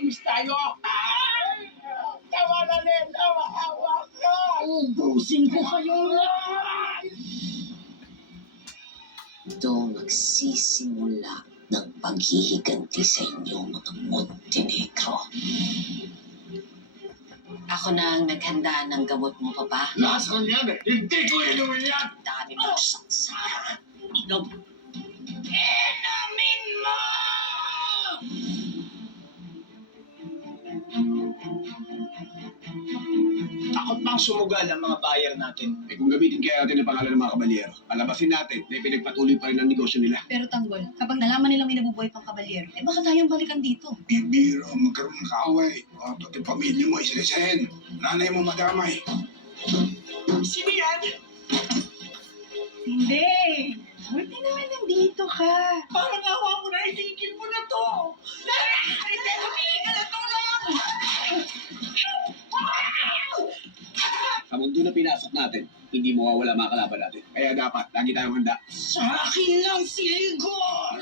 Inis tayo. Tawa na rin. Tawa ka. Ubusin ko kayong lahat! Ito magsisimula ng paghihiganti sa inyo, mga Montenegro. Ako na ang naghanda ng gamot mo, Papa. Nasaan yan eh? Hindi ko inuwi yan. Dami mong sansara. Inom. Inamin mo! Takot bang sumugal ang mga buyer natin? Eh kung gamitin kaya natin ang pangalan ng mga kabalyero, palabasin natin na ipinagpatuloy pa rin ang negosyo nila. Pero Tanggol, kapag nalaman nilang may nabubuhay pang kabalyero, eh baka tayong balikan dito. Bibiro, magkaroon ng kaaway. Pati pamilya mo, isa-isahin. Nanay mo madamay. Sino yan? Hindi! Buti naman nandito ka. Parang awa mo na, itigil mo na to! Hindi, humingi ka na tulong! Sa mundo na pinasok natin, hindi mawawala mga kalaban natin. Kaya dapat, lagi tayong handa. Sa akin lang si Igor!